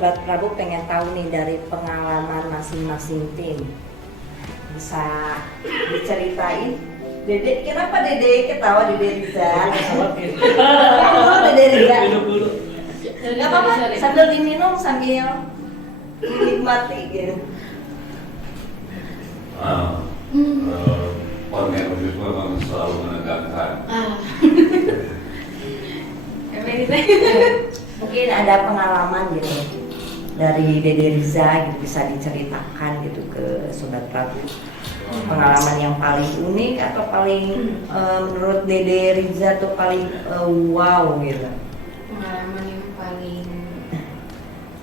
Sobat Prabu pengen tahu nih dari pengalaman masing-masing tim. Bisa diceritain? Dede, kenapa Dede ketawa Dede Riza? Oh, Dede Riza. Gak apa-apa, sambil diminum, sambil dinikmati gitu. Organisme memang selalu menegangkan. Mungkin ada pengalaman gitu dari Dede Riza gitu, bisa diceritakan gitu ke Sobat Prabu. Pengalaman yang paling unik atau paling menurut Dede Riza tuh paling wow gitu. Pengalaman yang paling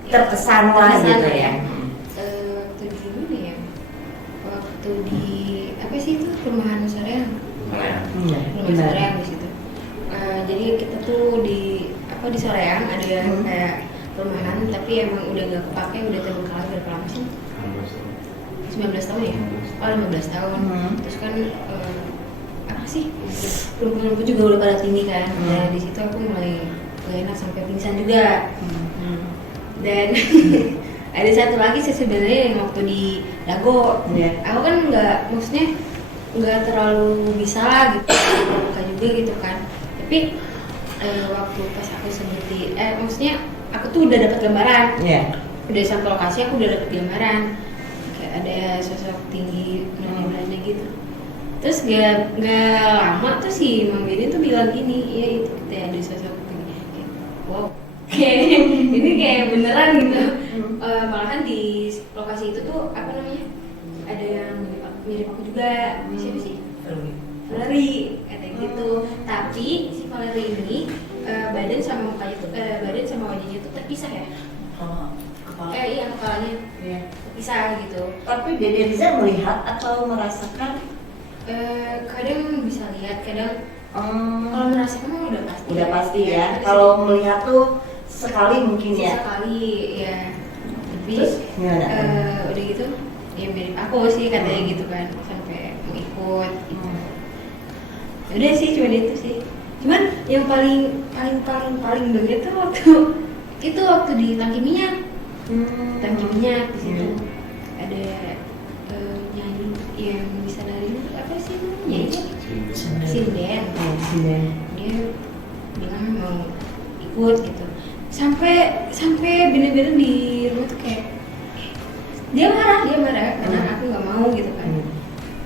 Terkesan lah gitu ya. Waktu di mana ya? Waktu di apa sih itu perumahan Soreang? Perumahan Soreang di situ. Jadi kita tuh di Soreang ada kayak perumahan, tapi emang udah gak kepake, udah terbengkalai berapa lama sih? 19 tahun ya? Oh 15 tahun. Terus kan apa sih? Rumput-rumput juga udah pada tinggi kan. Nah di situ aku mulai gak enak sampai pingsan juga. Dan ada satu lagi sih sebenarnya yang waktu di Dago. Aku kan maksudnya nggak terlalu bisa lah gitu, buka juga gitu kan. Tapi waktu pas aku sebuti, maksudnya aku tuh udah dapat gambaran. Udah sampai lokasi aku udah dapat gambaran. Kayak ada sosok tinggi Belanda gitu. Terus gak lama tuh si Mang Bedi tuh bilang gini, iya itu kita ada sosok tinggi. Kayak, wow, kayak ini kayak beneran gitu. Malahan di lokasi itu tuh apa namanya? Ada yang mirip aku juga. Siapa sih? Valerie kayak gitu. Tapi si Valerie ini badan sama mukanya tuh badan sama wajahnya tuh terpisah ya. Iya kepalanya terpisah gitu. Tapi Dede Riza melihat atau merasakan? Kadang bisa lihat, kadang kalau merasakan mah udah pasti. Udah pasti ya. Kalau melihat tuh sekali mungkin ya. Sekali ya. Tapi udah gitu ya mirip aku sih katanya gitu kan, sampai mau ikut gitu. Udah sih cuma itu sih. Cuman yang paling banget tuh waktu di tangki minyak. Tangki minyak di situ ada nyanyi yang bisa nari itu apa sih namanya itu? Sinden. Dia bilang mau ikut gitu. Sampai bener-bener di rumah tuh kayak dia marah karena aku nggak mau gitu kan.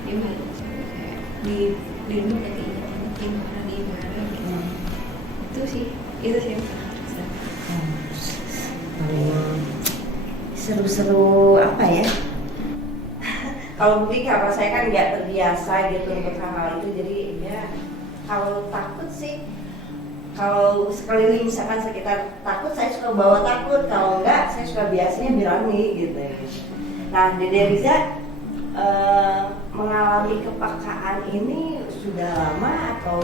Dia marah sampai kayak di rumah kayak dia marah gitu. Itu sih yang seru-seru apa ya? Kalau mungkin karena saya kan nggak terbiasa gitu untuk hal-hal itu, jadi ya kalau takut sih, kalau sekeliling misalkan sekitar takut, saya suka bawa takut. Kalau enggak, saya suka biasanya berani gitu. Nah, Dede Riza mengalami kepekaan ini sudah lama atau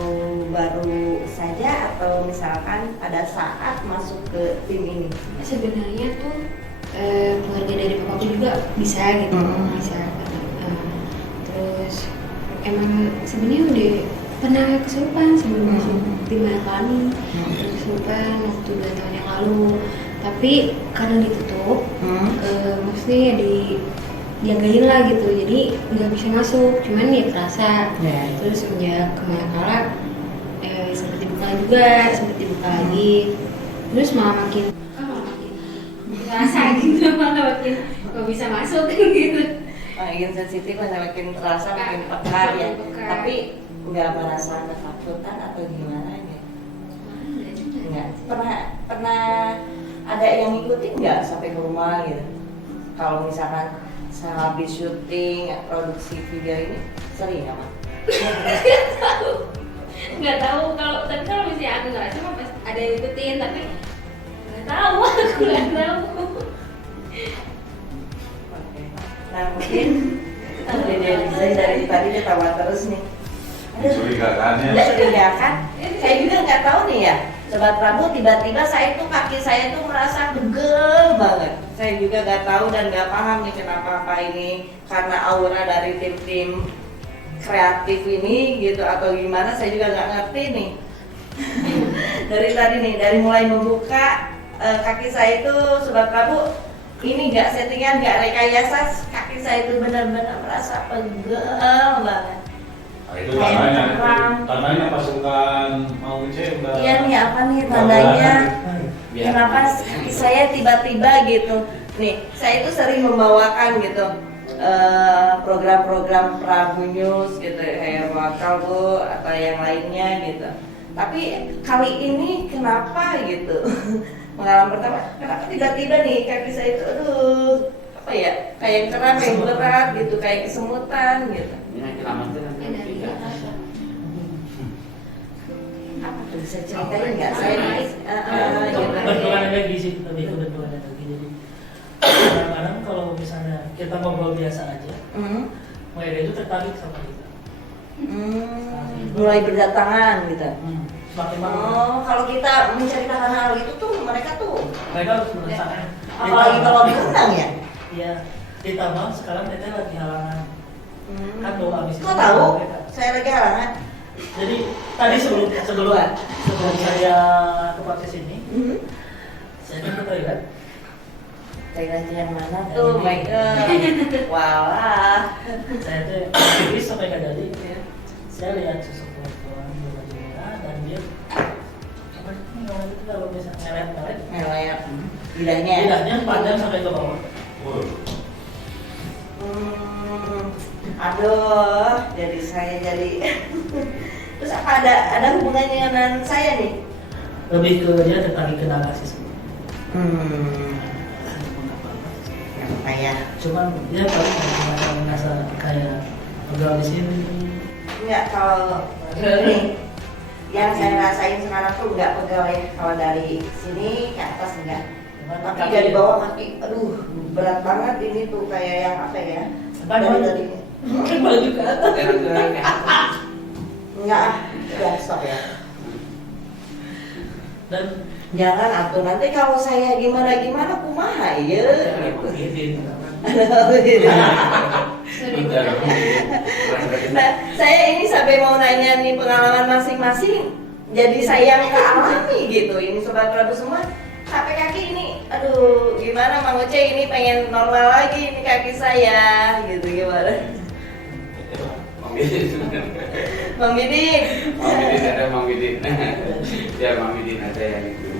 baru saja, atau misalkan pada saat masuk ke tim ini? Sebenarnya tuh keluarga dari papaku juga bisa gitu, bisa. Terus emang sebenarnya udah pernah kesurupan sebelum masuk tim kami, kesurupan waktu 2 tahun yang lalu. Tapi karena ditutup, maksudnya dijagain lah gitu, jadi nggak bisa masuk. Cuman ya terasa. Terus semenjak kemarin kala sempat dibuka juga, sempat dibuka lagi. Terus malah makin terasa gitu, malah makin nggak bisa masuk gitu. Makin sensitif, makin terasa, makin peka ya. Tapi nggak merasa ketakutan atau gimana ya? Nggak. Pernah ada yang ngikutin nggak sampai ke rumah gitu? Kalau misalkan sehabis syuting produksi video ini sering nggak Mak? Nggak tahu kalau misalnya aku nggak cuma pas ada yang ngikutin, tapi nggak tahu, aku nggak tahu. Nah mungkin Dede Riza dari tadi ketawa terus nih. Mencurigakan. Saya juga nggak tahu nih ya. Sobat Prabu, tiba-tiba kaki saya tuh merasa degel banget. Saya juga nggak tahu dan nggak paham nih kenapa ini, karena aura dari tim-tim kreatif ini gitu atau gimana, saya juga nggak ngerti nih. Dari tadi nih, dari mulai membuka kaki saya itu Sobat Prabu ini nggak settingan, nggak rekayasa, kaki saya itu benar-benar merasa pegel banget. Nah, itu Kayak tandanya pasukan mau ngecek udah. Iya nih apa nih tandanya? Kenapa kaki saya tiba-tiba gitu? Nih, saya itu sering membawakan gitu program-program Prabu News gitu, kayak Wakal Bu atau yang lainnya gitu. Tapi kali ini kenapa gitu? Pengalaman pertama, kenapa tiba-tiba nih kaki saya itu, aduh, apa ya, kayak kram yang berat gitu, kayak kesemutan gitu. Apa tuh bisa ceritain nggak? Saya Kebetulan ada gizi, lebih kebetulan ada gizi. Jadi kadang-kadang kalau misalnya kita ngobrol biasa aja, mereka itu tertarik sama kita. Mulai berdatangan gitu. Semakin lama Oh, kalau kita menceritakan hal itu tuh mereka tuh, mereka harus merasakan. apalagi kalau diundang ya. Iya, ditambah sekarang kita lagi halangan. Kan tuh abis itu Kok tahu? mereka. Saya lagi halangan. Jadi tadi sebelum saya ke podcast ini, saya kan ke toilet. Thailand yang mana tuh, Michael? Wah. Saya tuh aktivis sampai ke jadi. Saya lihat sosok perempuan berbaju merah dan dia apa sih namanya itu kalau misalnya ngeret-ngeret Ngelayap lidahnya. lidahnya panjang sampai ke bawah. Aduh, jadi saya jadi. Terus apa ada hubungannya dengan saya nih? Lebih ke dia tertarik ke narsis. Kayak Cuman dia paling cuma merasa kayak pegawai di sini. enggak, kalau ini yang saya rasain sekarang tuh enggak pegawai, kalau dari sini ke atas enggak. Tapi dari bawah kaki, aduh berat banget ini tuh, kayak yang apa ya? Dari Mungkin baju ke atas. enggak, udah stop ya. Dan Jangan atuh, nanti kalau saya gimana kumaha ya gitu. Nah, saya ini sampai mau nanya nih pengalaman masing-masing, jadi saya yang alami gitu. Ini Sobat Prabu semua, sampai kaki ini, aduh gimana Mang Uce ini pengen normal lagi ini kaki saya gitu, gimana? Bang Bidik. Mang Bidin ya Mang Bidin ada yang itu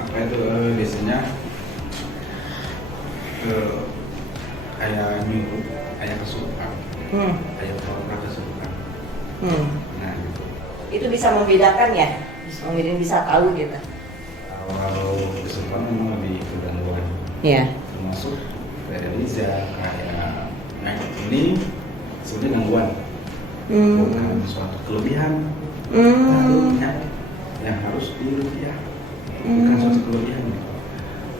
apa itu biasanya kayak minggu kayak kesukaan kayak program kesukaan nah gitu. Itu bisa membedakan ya? Bang Bidik bisa tahu gitu. Kalau kesukaan memang lebih ke gangguan Iya. termasuk kayak Riza kayak nah ini sebenarnya gangguan bukan suatu kelebihan yang harus dirupiah bukan suatu kelebihan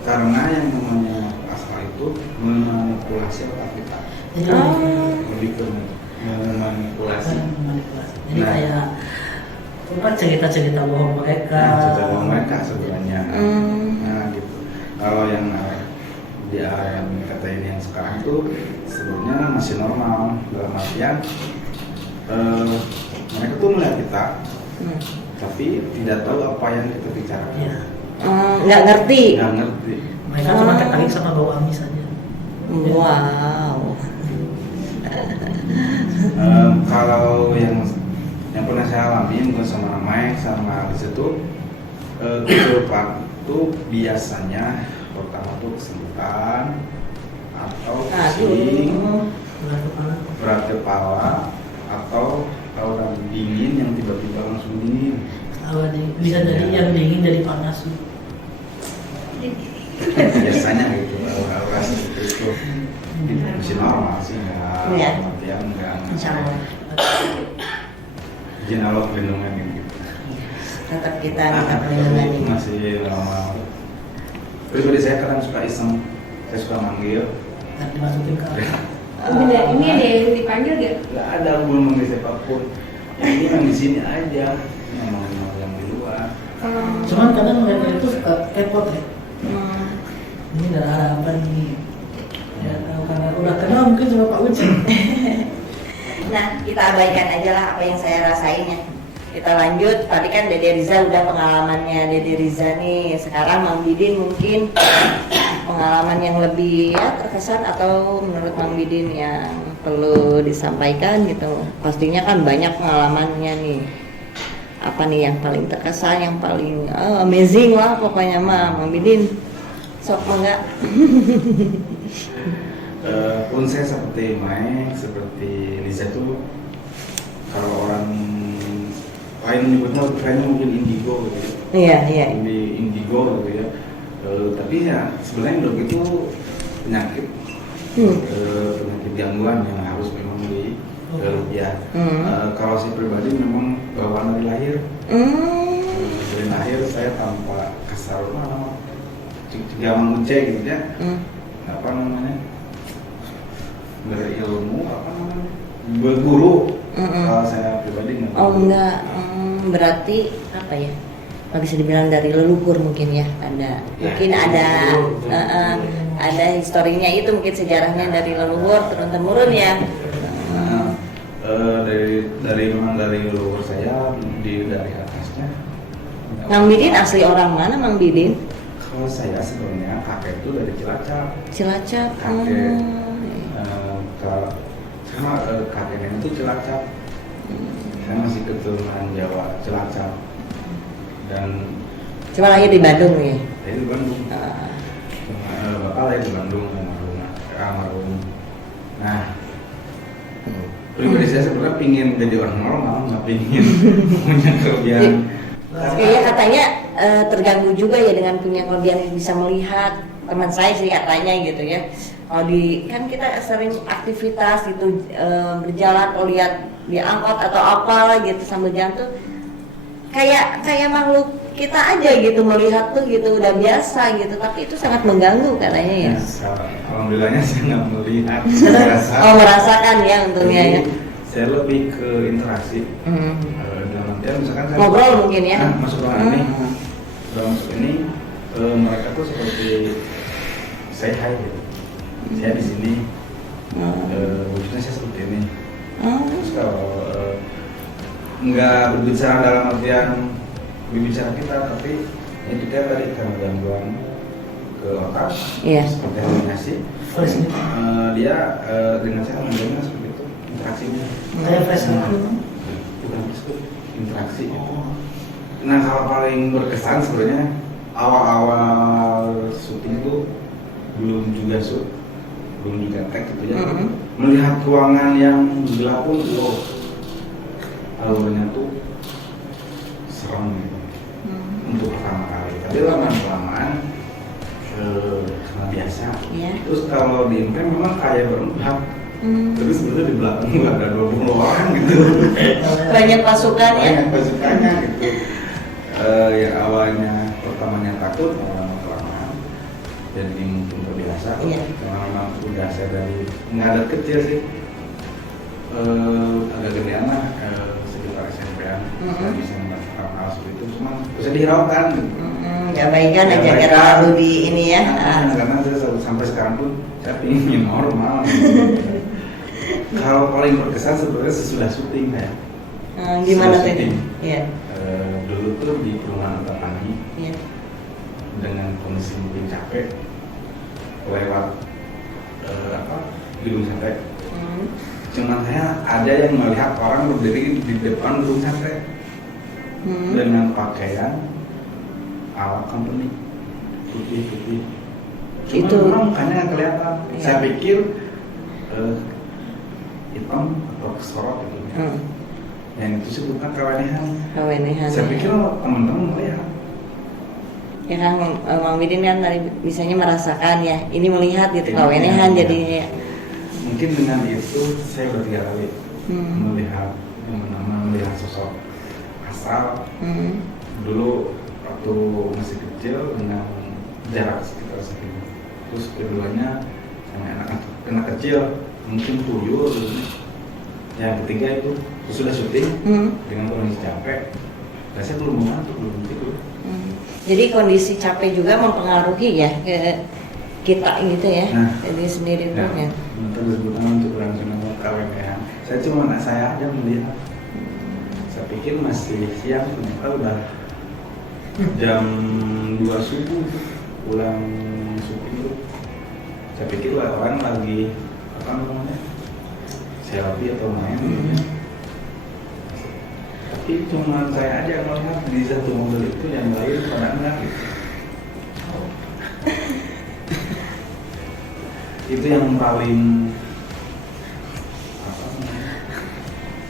karena yang namanya asal itu memanipulasi otak kita jadi lebih ke memanipulasi Jadi kayak apa cerita-cerita bohong mereka. cerita mereka sebenarnya nah gitu kalau yang di area kata ini yang sekarang itu sebenarnya masih normal dalam artian mereka tuh melihat kita tapi tidak tahu apa yang kita bicarakan Iya. Nggak ngerti. nggak ngerti Mereka cuma tertarik sama bau amis saja. Wow. Kalau yang pernah saya alami bukan sama Mike sama Alis itu kesurupan itu biasanya pertama tuh kesemutan atau pusing, berat kepala atau aura dingin yang tiba-tiba langsung dingin. Bisa jadi yang dingin jadi panas. Biasanya gitu aura seperti itu masih normal sih nggak Iya. kemudian nggak Insya Allah. izin Allah perlindungan gitu. Tetap kita minta perlindungan ini. Masih normal. Pribadi saya kadang suka iseng, saya suka manggil. Dan dimasukin ke Bener, ini ada yang dipanggil gak? Nggak ada belum manggil siapapun. Yang ini yang di sini aja, yang di luar. Cuman kadang mereka itu suka repot ya. Ini udah apa nih? Ya tahu karena udah kenal mungkin sama Pak Uci. Nah, kita abaikan aja lah apa yang saya rasain ya. Kita lanjut, tadi kan Dede Riza udah pengalamannya Dede Riza nih. Sekarang Mang Bidin mungkin pengalaman yang lebih ya terkesan atau menurut Mang Bidin yang perlu disampaikan gitu. Pastinya kan banyak pengalamannya nih. Apa nih yang paling terkesan, yang paling amazing lah pokoknya mah Mang Bidin. Sok enggak? Pun saya seperti Mike, seperti Liza tuh kalau orang lain menyebutnya kayaknya mungkin indigo gitu. Iya. Lebih indigo gitu ya. Tapi ya sebenarnya dok itu penyakit penyakit gangguan yang harus memang ya. Kalau saya pribadi memang bawaan dari lahir. Dari lahir saya tanpa kasar juga mengucap gitu ya. Apa namanya? Berilmu apa namanya? Berguru. Kalau saya pribadi nggak. Oh enggak, berarti apa ya? Nggak bisa dibilang dari leluhur mungkin ya, ada mungkin ada historinya itu mungkin sejarahnya dari leluhur turun temurun ya. Dari leluhur saya dari atasnya. Mang Bidin asli orang mana Mang Bidin? Kalau saya sebenarnya kakek itu dari Cilacap. Cilacap. Sama kakek nenek itu Cilacap. Saya masih keturunan Jawa Cilacap. Dan Cuma lahir di Bandung ya? saya di Bandung. Bapak lahir di Bandung, almarhum. Nah, pribadi saya sebenarnya pingin jadi orang normal, nggak pingin punya kelebihan. Kayaknya katanya terganggu juga ya dengan punya kelebihan yang bisa melihat. Teman saya sih katanya gitu ya. Kalau kan kita sering aktivitas gitu berjalan, kalau lihat di angkot atau apalah gitu sambil jalan tuh kayak makhluk kita aja gitu melihat tuh gitu udah biasa gitu, tapi itu sangat mengganggu katanya ya. Alhamdulillahnya saya nggak melihat. Merasakan ya untungnya ya. Saya lebih ke interaksi. Dalam artian misalkan saya ngobrol mungkin ya. Masuk ruangan ini, dalam masuk ini mereka tuh seperti say hi gitu. Saya di sini, wujudnya saya seperti ini. Terus kalau nggak berbicara dalam artian berbicara kita, tapi ya kita tadi karena gangguan ke otak, seperti halusinasi, dia dengan saya mengenai seperti itu interaksinya. Kayak Facebook. Bukan Facebook, interaksi. Nah kalau paling berkesan sebenarnya awal-awal syuting itu belum juga tag gitu ya. Melihat ruangan yang gelap pun alurnya tuh serem gitu. Untuk pertama kali. Tapi lama-lamaan karena biasa. Terus kalau di imprint memang kayak berempat. Tapi sebenarnya di belakang nggak ada 20 orang gitu. Banyak pasukannya. Banyak pasukannya gitu. Yang awalnya pertamanya takut, lama-lama jadi mungkin terbiasa. Karena memang udah saya dari nggak kecil sih. Agak gedean lah sekitar SMP-an. Saya bisa merasakan hal seperti itu, cuma bisa dihiraukan gitu. Abaikan aja kira lalu di ini ya. Karena saya sampai sekarang pun saya ingin normal. Kalau paling berkesan sebenarnya sesudah syuting ya. Gimana tuh? Iya. Dulu tuh di perumahan Petani. Iya. Dengan kondisi mungkin capek, lewat gedung sate. Cuman saya ada yang melihat orang berdiri di depan gedung sate dengan pakaian ala company putih. Itu mukanya nggak kelihatan. Iya. Saya pikir hitam atau kesorot gitu. Yang itu sih bukan kewenehan. Saya pikir teman-teman melihat. Ya kan Mang Bidin kan tadi bisanya merasakan ya, ini melihat gitu kewenehan jadinya. Mungkin dengan itu saya udah 3 kali melihat sosok asal. Dulu waktu masih kecil dengan jarak sekitar segini. Terus keduanya sama anak kecil mungkin tuyul. Yang ketiga itu sudah syuting dengan kondisi capek. Dan saya belum mengantuk, belum tidur. Jadi kondisi capek juga mempengaruhi ya ke kita gitu ya. Jadi sendiri pun ya. Untuk sebutan untuk langsung kawin ya. Saya cuma saya aja melihat. Saya pikir masih siang, ternyata udah jam 2 subuh pulang syuting tuh. Saya pikir orang lagi apa namanya selfie atau main gitu. Tapi cuma saya aja ngelihat di satu mobil itu yang lain pada enggak gitu. Itu yang paling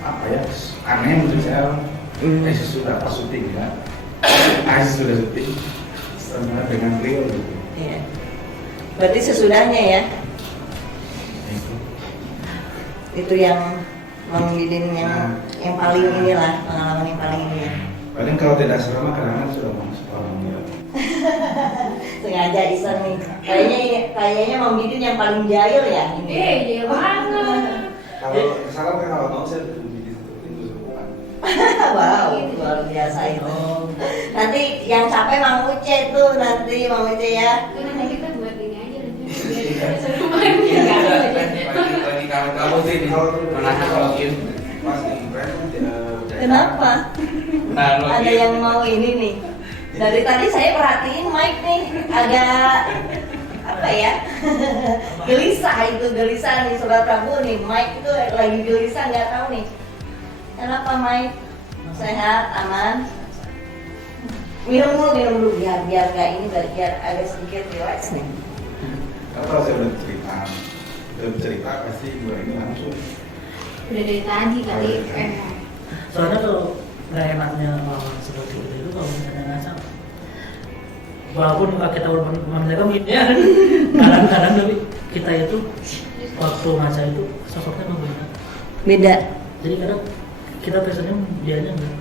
apa ya aneh menurut saya. Sesudah pas syuting kan, sudah syuting sama dengan Rio gitu. Iya. Berarti sesudahnya ya. Itu yang Mang Didin yang paling inilah pengalaman yang paling ini ya. Paling kalau tidak serem kadang-kadang sudah mau sekolah ya. Sengaja iseng nih. Kayaknya Mang Didin yang paling jahil ya ini. Iya banget. Kalau misalkan kalau mau saya di itu bukan. Wow, luar biasa itu. Nanti yang capek Mang Uce tuh nanti Mang Uce ya. Nanti kita buat ini aja nanti. Lagi kamu sih menanya kalau ini Pas impress Kenapa? nah, Ada yang mau ini nih. Dari tadi saya perhatiin Mike nih agak apa ya? gelisah nih Sobat Prabu nih. Mike itu lagi gelisah nggak tahu nih. Kenapa Mike? Sehat, aman? Minum dulu biar nggak ini biar agak sedikit relax nih. kalau saya udah cerita pasti gue ini langsung. Udah dari tadi kali. Soalnya kalau nggak enaknya orang seperti itu kalau misalnya ngaca, walaupun kita mereka mungkin ya kadang-kadang tapi kita itu waktu ngaca itu sosoknya berbeda. Beda. Jadi kadang kita biasanya dianya enggak.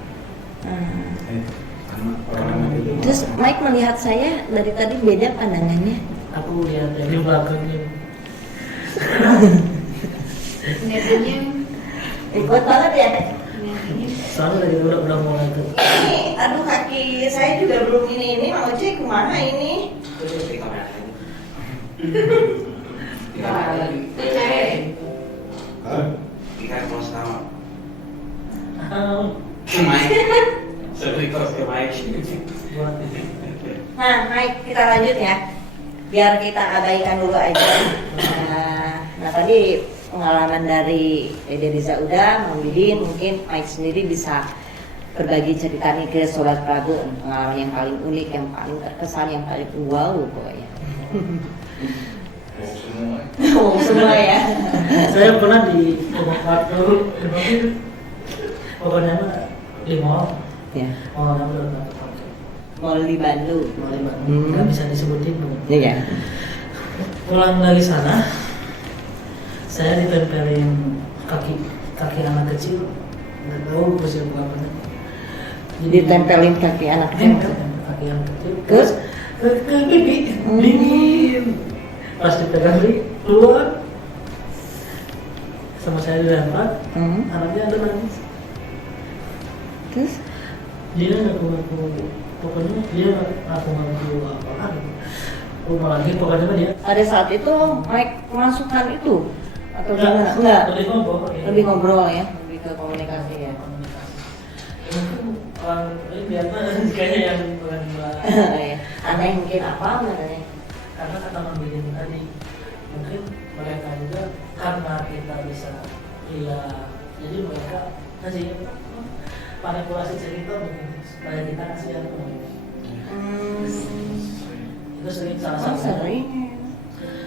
Orang itu. Terus Mike melihat saya dari tadi beda pandangannya. Aku lihat ya, di belakangnya. Kelihatannya Ikut banget ya. Soalnya lagi udah mulai tuh. Ini, aduh kaki saya juga belum ini mau cek kemana ini? Ikan mau sama Ah, Mike. Sering terus ke Mike. buat Nah, Mike kita lanjut ya. Biar kita abaikan dulu aja. Nah tadi pengalaman dari Dede Riza udah, Mang Didin mungkin Mike sendiri bisa berbagi cerita nih ke Sobat Prabu pengalaman yang paling unik, yang paling terkesan, yang paling wow pokoknya. Oh semua ya. saya pernah di waktu pokoknya mah di mall Ya. mall yang udah pakai Mall di Bandung. mall di Bandung nggak bisa disebutin bu. Iya. Pulang dari sana saya ditempelin kaki anak kecil nggak tahu usia berapa. Ditempelin kaki anak Tempel kecil. kaki anak kecil Terus? ke pipi dingin pas dipegang keluar sama saya dilempar anaknya ada nangis. Terus? Dia nggak ngaku pokoknya dia ngaku apa lagi rumah lagi pokoknya mah dia Pada saat itu Mike kemasukan itu atau gimana? Enggak. Lebih ngobrol ya, lebih ke komunikasi ya. Mungkin orang ini biasa kayaknya yang bukan Iya. Aneh mungkin apa katanya? karena kata membikin tadi mungkin mereka juga karena kita bisa jadi mereka kasih manipulasi cerita mungkin supaya kita kasih apa itu sering Sering.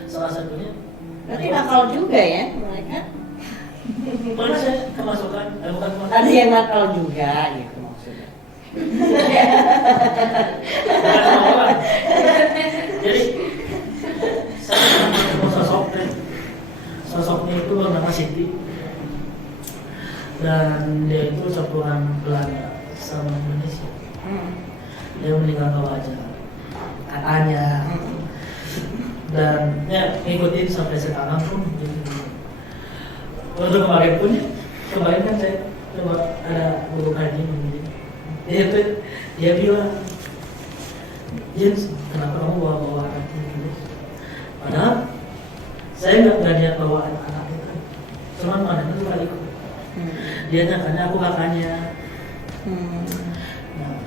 salah satunya Berarti nakal juga ya mereka. pernah saya kemasukan bukan Ada yang nakal juga gitu maksudnya. bukan sama orang. Jadi saya ketemu sosoknya itu bernama Siti dan dia itu campuran Belanda sama Indonesia. Dia meninggal ke wajah katanya dan ya ngikutin sampai sekarang pun gitu. Untuk kemarin kan saya coba ada guru kaji dia bilang Jens, kenapa kamu bawa anak ini? Padahal saya nggak niat bawa anak-anak itu, cuman anaknya tuh gak ikut. Dia nyangkanya aku kakaknya, Nah,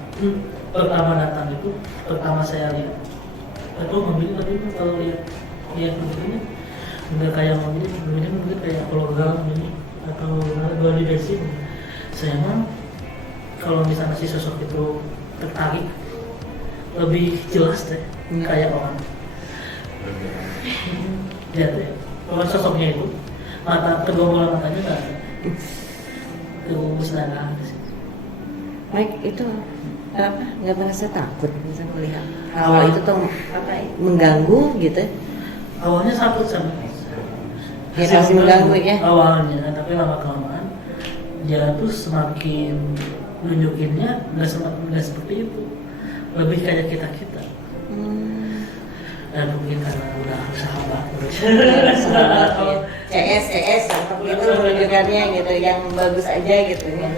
pertama datang itu, pertama saya lihat, aku mobil kalau lihat begini, nggak kayak mobil, begini mungkin kayak logam ini atau body bensin. Saya mah kalau misalnya si sosok itu tertarik, lebih jelas deh, kayak orang. Lihat deh, kalau sosoknya itu, kedua bola matanya nggak ada. Terus darah di situ. Mike itu apa? Nggak merasa takut bisa melihat hal itu tuh apa? Mengganggu gitu? Awalnya takut sama. Ya pasti mengganggu ya. Awalnya, tapi lama kelamaan dia tuh semakin nunjukinnya nggak seperti itu, lebih kayak kita. Dan mungkin karena udah sahabat CS seperti itu menunjukkannya gitu, yang bagus aja gitu ya.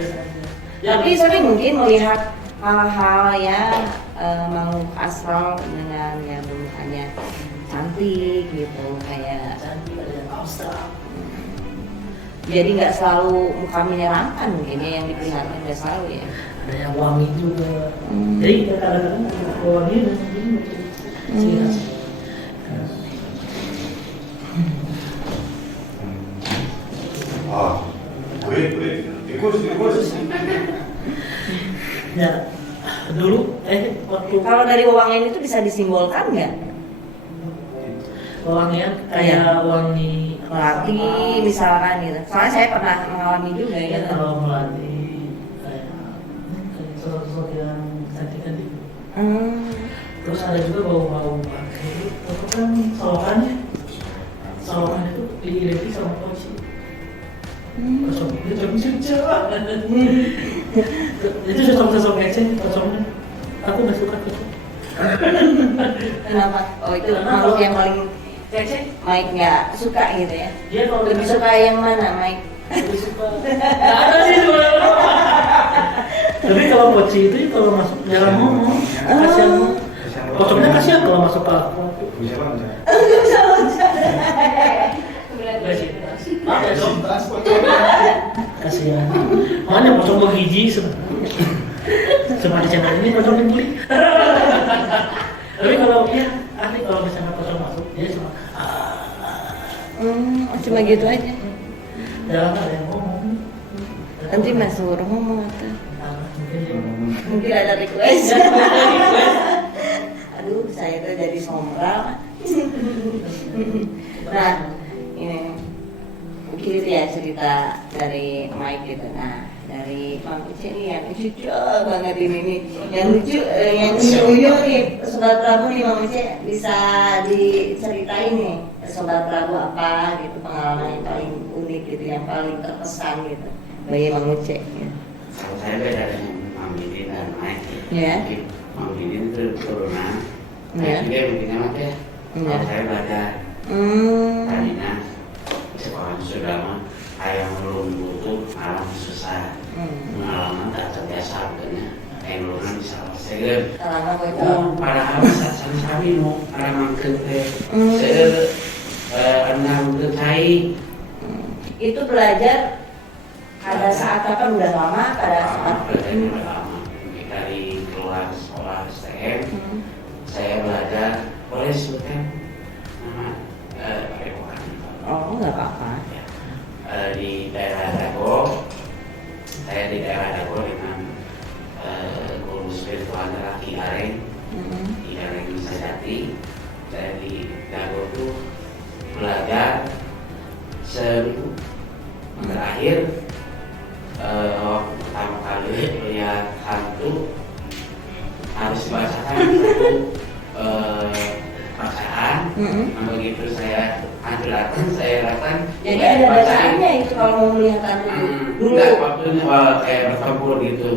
Tapi sering mungkin melihat hal-hal yang mau asal dengan yang mukanya cantik gitu, kayak cantik, ada yang abstrak. Jadi nggak selalu muka menyeramkan mungkin ya yang dipelihara, nggak selalu ya. Ada yang wangi juga. Jadi kadang-kadang wangi dan ini Boleh. Ikut. ya dulu waktu Kalau dari wewangian itu bisa disimbolkan nggak? wangian kayak wangi Melati misalkan gitu. Soalnya saya pernah mengalami juga ya, gitu. kalau melati kayak sosok yang cantik-cantik. Terus ada juga bau-bau pakai itu kan solokan itu diidentik sama polisi. Kosong itu itu sosok ngeceng kosongnya. Aku nggak suka itu. Kenapa? Oh itu makhluk yang paling Mike nggak suka gitu ya. Dia kalau Lebih suka yang mana Mike? lebih suka nggak ada sih sebenarnya. Tapi kalau poci itu kalau masuk jangan ngomong, kasihan. Kosongnya kasihan kalau masuk ke aku. Kasihan. Makanya pocong bergiji sebenarnya. Cuma di channel ini pocong yang beli. Tapi kalau asli kalau misalnya pocong masuk, dia cuma Cuma gitu aja. jangan ada yang ngomong. Nanti Mas suruh ngomong atau Mungkin mungkin ada request. Aduh, saya tuh jadi sombral. Nah, ini mungkin itu ya cerita dari Mike gitu. Nah, dari Mang Uce nih yang lucu banget ini nih. Yang lucu, yang lucu nih, Sobat Prabu nih Mang Uce bisa diceritain nih Sobat Prabu apa gitu pengalaman yang paling unik gitu, yang paling terkesan gitu bagi Mang Uce. Ya. Kalau saya beda dengan Mang Didin dan Mike. Ya. Mang Didin itu turunan. Ya. Dia mungkin amat ya. Ya. Kalau saya belajar. Tadinya sekolah sudah mah ayam belum butuh, alam susah. Pengalaman tak terbiasa betulnya. Ayam belum bisa selesai. Karena aku itu Padahal sama kami mau ada mangkuk teh. Mangkuk cai. itu belajar pada saat kapan udah lama pada saat Belajarnya udah lama. Dari keluar sekolah STM, saya belajar. Boleh sebutkan nama padepokan? oh nggak apa-apa Di daerah Dago. Saya di daerah Dago dengan guru spiritualnya Ki Areng di Areng Sajati. Saya di Dago tuh belajar seminggu. Terakhir waktu pertama kali lihat hantu harus dibacakan satu bacaan. Nah begitu saya hantu datang, saya datang. jadi ada bacaannya itu kalau mau melihat hantu dulu Enggak, waktu kayak bertempur gitu.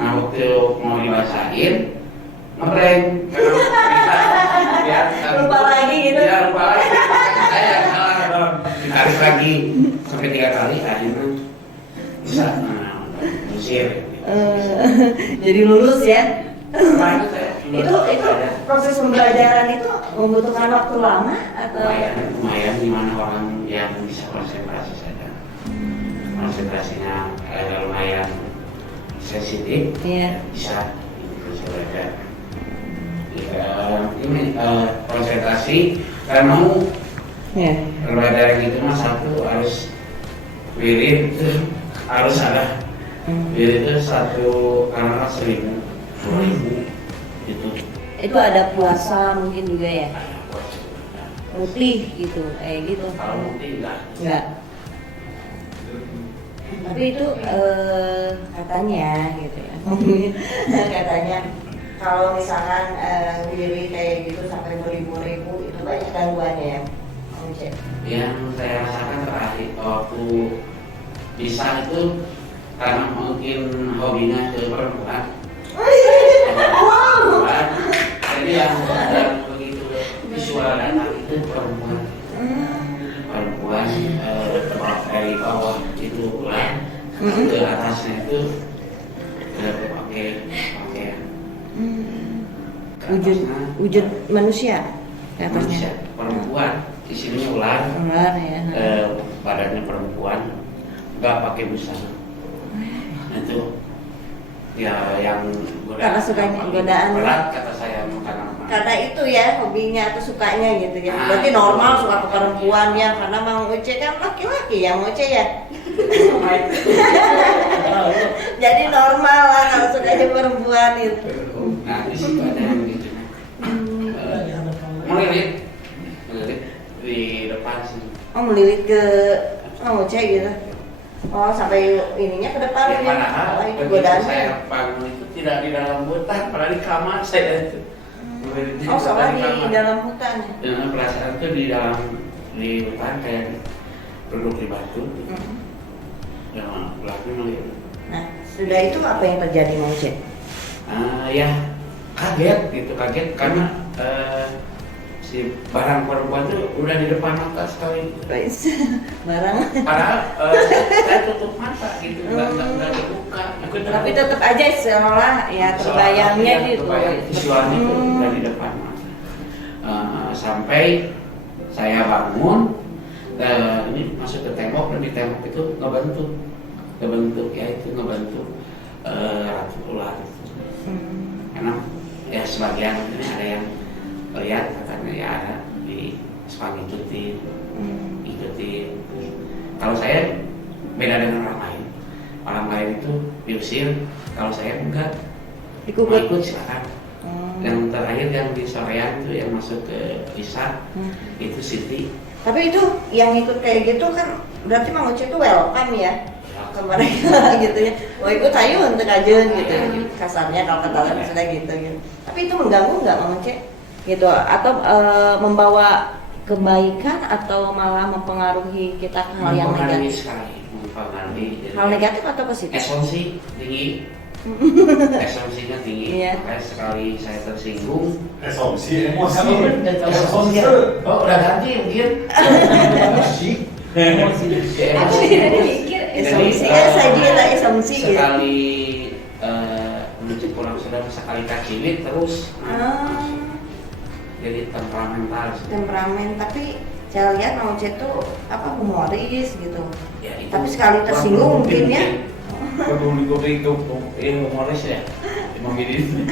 Nah waktu mau dibacain ngebreng lupa lagi gitu ya lupa lagi saya salah dong ditarik lagi sampai 3 kali akhirnya bisa musir jadi lulus ya Nah, itu saya itu proses pembelajaran itu membutuhkan waktu lama atau lumayan gimana orang yang bisa konsentrasi saja konsentrasinya lumayan sensitif, Iya. bisa bisa belajar. Ya, ini konsentrasi karena mau Iya. belajar yang itu mah satu harus wirid itu harus ada wirid itu satu karena 1.000 2.000 gitu. Itu ada puasa mungkin juga ya, putih gitu, kayak gitu. Kalau mungkin Enggak. Tapi itu katanya gitu ya. Katanya kalau misalkan diri kayak gitu sampai beribu-ribu itu banyak gangguannya ya. Om Cek. yang saya rasakan terakhir waktu bisa itu karena mungkin hobinya ke perempuan. Perempuan. Jadi yang begitu visual datang itu perempuan. Perempuan dari bawah itu ulang ke atasnya itu udah pakai pakaian. Wujud manusia ke atasnya. Manusia perempuan di sini ular, Ular ya. badannya perempuan, nggak pakai busana. Itu ya yang Karena sukanya godaan. berat kata saya Karena itu ya hobinya atau sukanya gitu ya. Berarti normal suka ke perempuan ya, karena Mang Uce kan laki-laki ya, Mang Uce ya. Jadi normal lah kalau sukanya perempuan itu. Nah di situ ada yang gitu. Melilit di depan sini. Oh melilit ke Mang Uce gitu. Oh sampai ininya ke depan Ya, ya. padahal Oh, itu begitu godaannya. saya bangun itu tidak di dalam hutan, padahal di kamar saya itu. Melilitnya Oh soalnya di kamar. dalam hutan ya. Dengan perasaan itu di hutan kayak duduk di batu. Ya, belakang melihat. Nah sudah itu apa yang terjadi Mang Uce? Ya kaget gitu, kaget karena si barang perempuan itu udah di depan mata sekali. Guys, barang. Padahal saya tutup mata gitu, nggak terbuka. Tapi tetap aja seolah ya terbayangnya gitu. Visualnya itu udah di depan mata. Sampai saya bangun, ini masuk ke tembok dan di tembok itu ngebentuk ya itu ngebentuk ratu ular itu. Karena ya sebagian ini ada yang lihat katanya ya ada di spam ikutin. Kalau saya beda dengan orang lain itu diusir, kalau saya enggak ikut silakan. Yang terakhir yang di sorean itu yang masuk ke Isa itu Siti. Tapi itu yang ikut kayak gitu kan berarti Mang Uce itu welcome ya ke mereka gitu ya. Oh ikut ayo untuk aja gitu. Kasarnya kalau kata sudah gitu. Tapi itu mengganggu nggak Mang Uce? Gitu atau membawa kebaikan atau malah mempengaruhi kita ke hal yang Mempengaruhi negatif? sekali, mempengaruhi. Hal negatif atau positif? Asumsi tinggi. Asumsinya tinggi. Iya. Makanya sekali saya tersinggung. Asumsi, emosi. Asumsi. Oh udah ganti mungkin. Emosi. Aku tidak mikir. Asumsi kan saja lah asumsi gitu. Sekali menuju pulang sudah sekali kacilin terus. Jadi temperamental. Temperamen tapi saya lihat Mang Uce tuh apa humoris gitu. Ya, itu Tapi sekali tersinggung mungkin ya. Perlu itu humoris ya. Emang gini.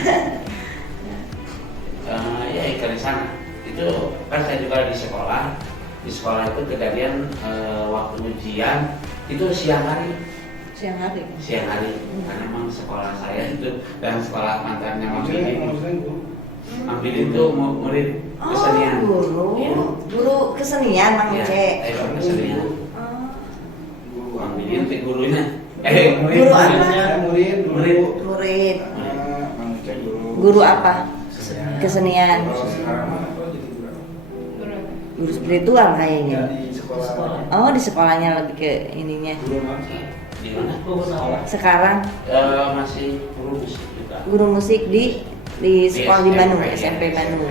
Ya ikan di sana. Itu kan saya juga di sekolah. Di sekolah itu kejadian waktu ujian itu siang hari. Siang hari. Karena memang sekolah saya itu dan sekolah mantannya Mang Bidin. Mang Bidin itu murid kesenian. Iya. Guru kesenian Mang Iya, Uce. kesenian. Mang Bidin itu gurunya. Guru apa? Murid. Murid. Guru apa? Kesenian. Guru spiritual kayaknya. Oh di sekolahnya lebih ke ininya. Di mana? Sekarang Masih guru musik juga. guru musik di sekolah di Bandung, SMP Bandung.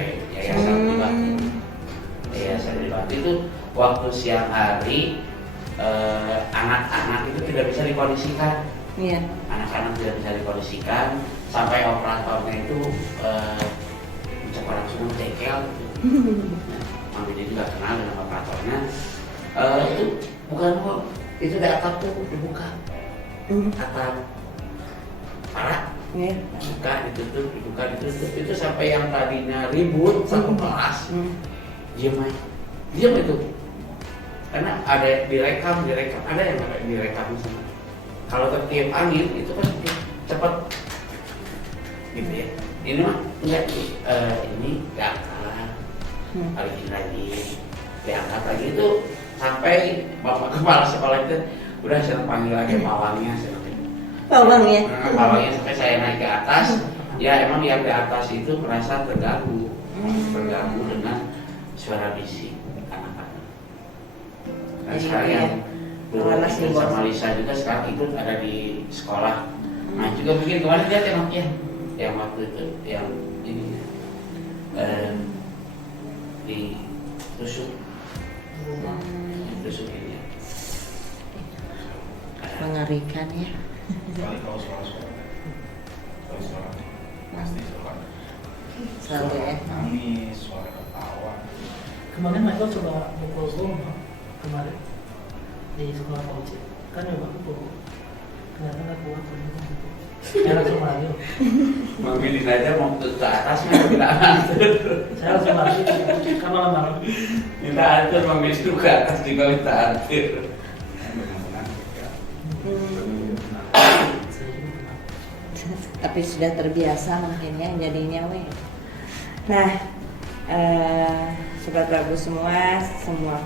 Yayasan di Batu itu waktu siang hari anak-anak itu tidak bisa dikondisikan. Iya. Anak-anak tidak bisa dikondisikan sampai operatornya itu mencoba langsung cekel. Mang Bidin juga kenal dengan operatornya. Itu bukan kok, itu di atap tuh dibuka. Atap parah. Ya. Dibuka ditutup itu sampai yang tadinya ribut satu kelas diam itu karena ada direkam ada yang direkam sama kalau tertiup angin itu kan cepat gitu ya ini mah enggak ini diangkat balikin lagi diangkat lagi itu sampai bapak kepala sekolah itu udah saya panggil lagi pawangnya bawangnya sampai saya naik ke atas ya emang yang di atas itu merasa terganggu dengan suara bisik anak-anak dan sekarang yang dulu sama Lisa juga sekarang ikut ada di sekolah nah juga mungkin kemarin dia tengok ya yang waktu itu yang ini ditusuk ini Mengerikan ya. Kali kalau suara pasti Selalu ya. nangis, suara ketawa. Kemarin Michael coba mukul gua kemarin di sekolah Fauci kan nyoba pukul ternyata nggak kuat saya langsung maju. Mang Bidin aja mau ke atas tidak atur. Saya langsung maju kan malam-malam. Minta atur Mang Bidin ke atas juga minta atur. Tapi sudah terbiasa mungkin ya jadinya weh. Nah, Sobat Prabu semua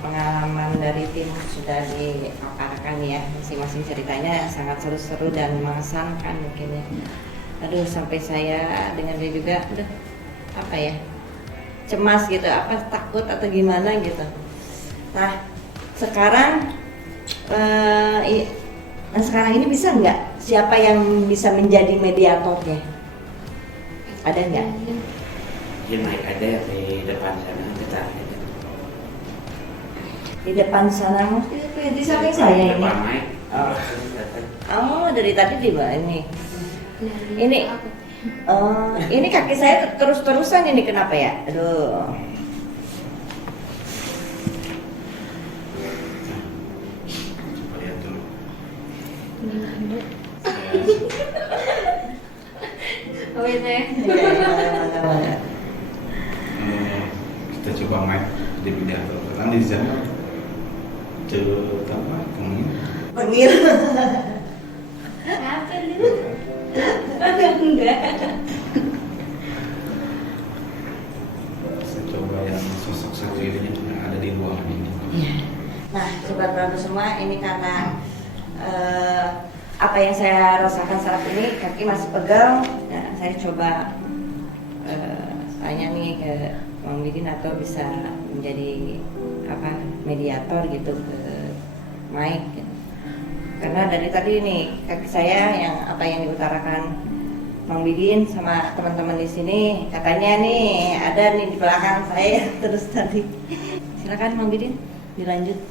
pengalaman dari tim sudah dipaparkan ya, masing-masing ceritanya sangat seru-seru dan mengesankan mungkin ya. Aduh, sampai saya dengan dia juga, aduh, apa ya, cemas gitu, apa takut atau gimana gitu. Nah, sekarang ini bisa nggak? Siapa yang bisa menjadi mediatornya? Ada nggak? Ya naik aja di depan sana kita. Di depan sana mungkin di samping saya ini. Depan naik. Oh, dari tadi di bawah ini. Ini, ini kaki saya terus-terusan ini kenapa ya? Aduh. Coba lihat dulu. Oh ini. Kita coba main di mediator karena di sana coba Panggil. Apa lu? Enggak. saya coba yang sosok sekeliling yang ada di ruangan ini. Iya. Nah, Sobat Prabu semua, ini karena apa yang saya rasakan saat ini, kaki masih pegal. Nah, saya coba tanya nih ke Mang Bidin atau bisa menjadi mediator gitu ke Mike gitu. Karena dari tadi nih kaki saya yang diutarakan Mang Bidin sama teman-teman di sini katanya nih ada nih di belakang saya terus tadi. Silakan Mang Bidin dilanjut.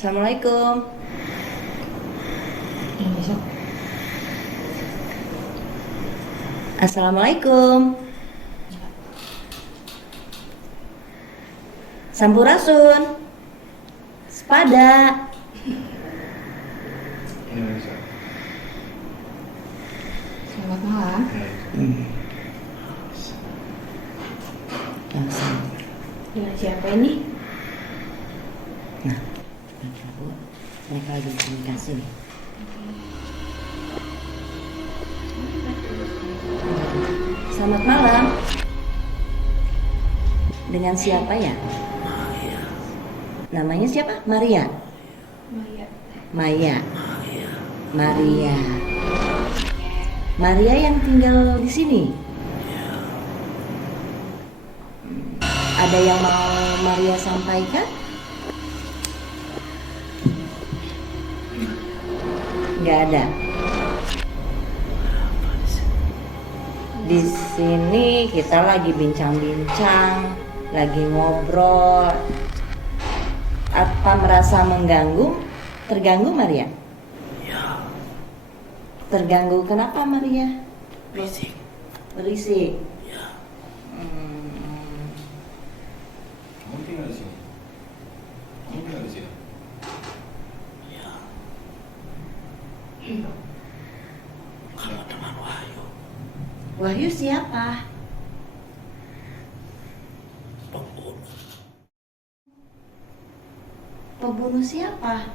Assalamualaikum. Assalamualaikum. Sampurasun. Sepada. Indonesia. Selamat malam. Langsung. Dengan siapa ini? Nah, mereka lagi komunikasi nih. Selamat malam. Dengan siapa ya? Namanya siapa? Maria. Maya. Maya. Maria. Maria yang tinggal di sini. Ada yang mau Maria sampaikan? Nggak ada. Di sini kita lagi bincang-bincang, lagi ngobrol. Apa merasa mengganggu? Terganggu Maria? Ya, Terganggu kenapa Maria? berisik. Berisik. Ya, Kamu tinggal di sini. Kamu tinggal di sini. ya. Kalau teman Wahyu, Wahyu siapa? pembunuh Pembunuh siapa?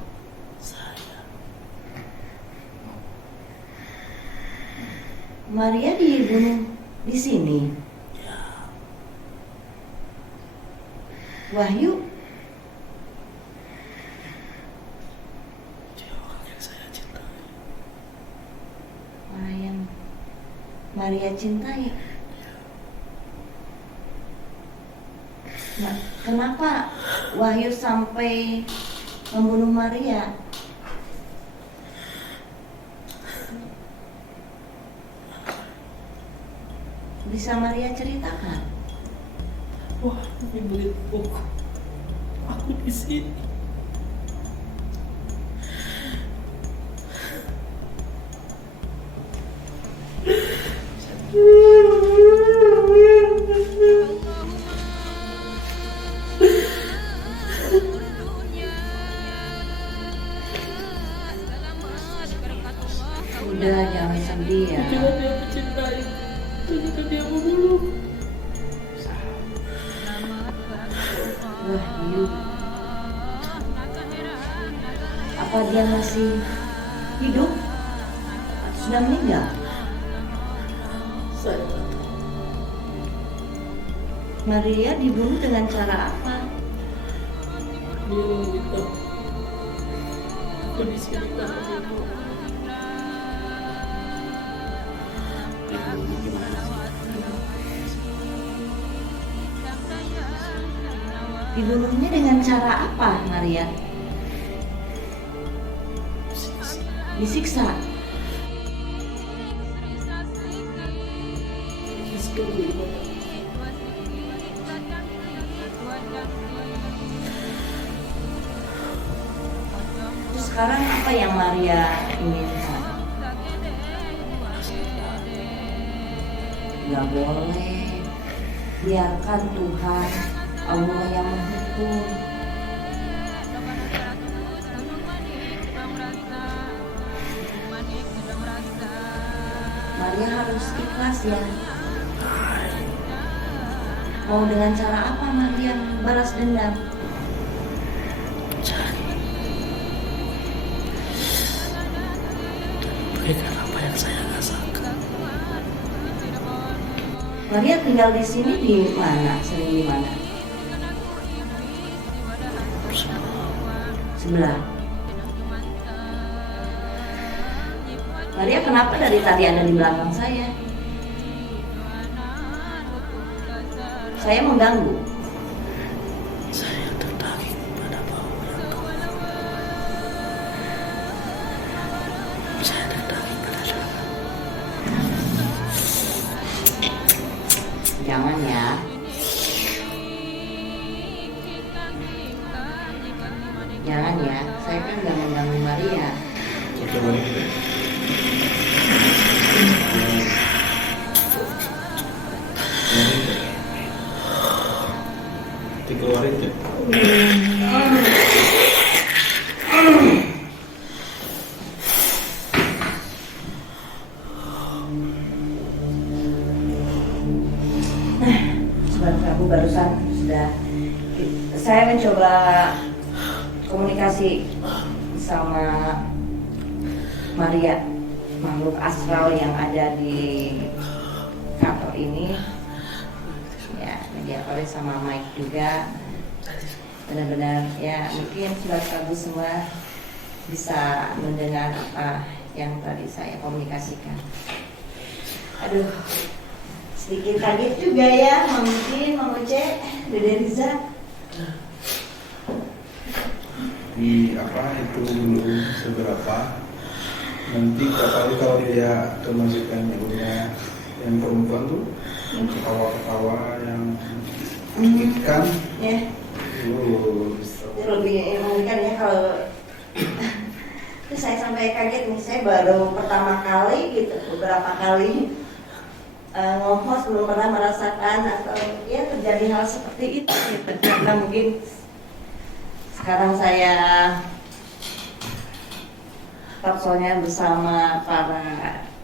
saya. Maria dibunuh di sini. Ya, Wahyu dia orang yang saya cintai. yang Maria cintai. Nah, kenapa Wahyu sampai membunuh Maria? Bisa Maria ceritakan? Wah, nyebelin buku. Aku di sini. Udah, jangan sedih ya. Jangan dia mencintai. Ternyata dia membunuh. Wahyu, apa dia masih hidup atau sudah meninggal? Saya tak tahu. Maria dibunuh dengan cara apa? Dia meminta aku di sini karena dia mau. Ibu gimana sih? Dibunuhnya dengan cara apa, Maria? Disiksa. Terus sekarang apa yang Maria inginkan? Gak boleh. Biarkan Tuhan Allah yang menghukum. Maria harus ikhlas ya. Mau dengan cara apa Maria balas dendam? Berikan apa yang saya rasakan. Maria tinggal di sini di mana? Sering di mana? Sebelah. Maria, kenapa dari tadi ada di belakang saya? Saya mengganggu. Saya tertarik pada bau yang kau. Saya tertarik pada cara. Jangan ya. Jangan ya. Saya kan nggak mengganggu Maria. Coba nih. aku barusan sudah saya mencoba komunikasi sama Maria, makhluk astral yang ada di kantor ini, ya mediatornya sama Mike juga. Benar-benar ya mungkin sobat Prabu semua bisa mendengar apa yang tadi saya komunikasikan. Aduh, sedikit kaget juga ya, mungkin Mang Uce, Dede Riza. Di apa itu belum seberapa. Nanti kalau dia termasukkan udah yang perempuan tuh ketawa-ketawa yang ikan Ya, lebih mungkin ya kalau itu saya sampai kaget nih, saya baru pertama kali gitu, beberapa kali nge-host belum pernah merasakan atau ya terjadi hal seperti itu gitu. Karena mungkin sekarang saya talkshow-nya bersama para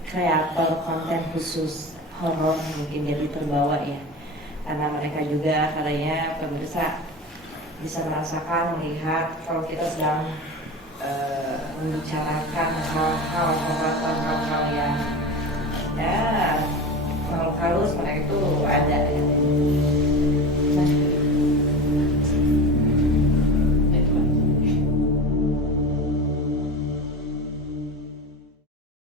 kreator konten khusus horor, mungkin jadi terbawa ya, karena mereka juga katanya pemirsa bisa merasakan, melihat kalau kita sedang membicarakan hal-hal yang ya makhluk halus, mereka itu ada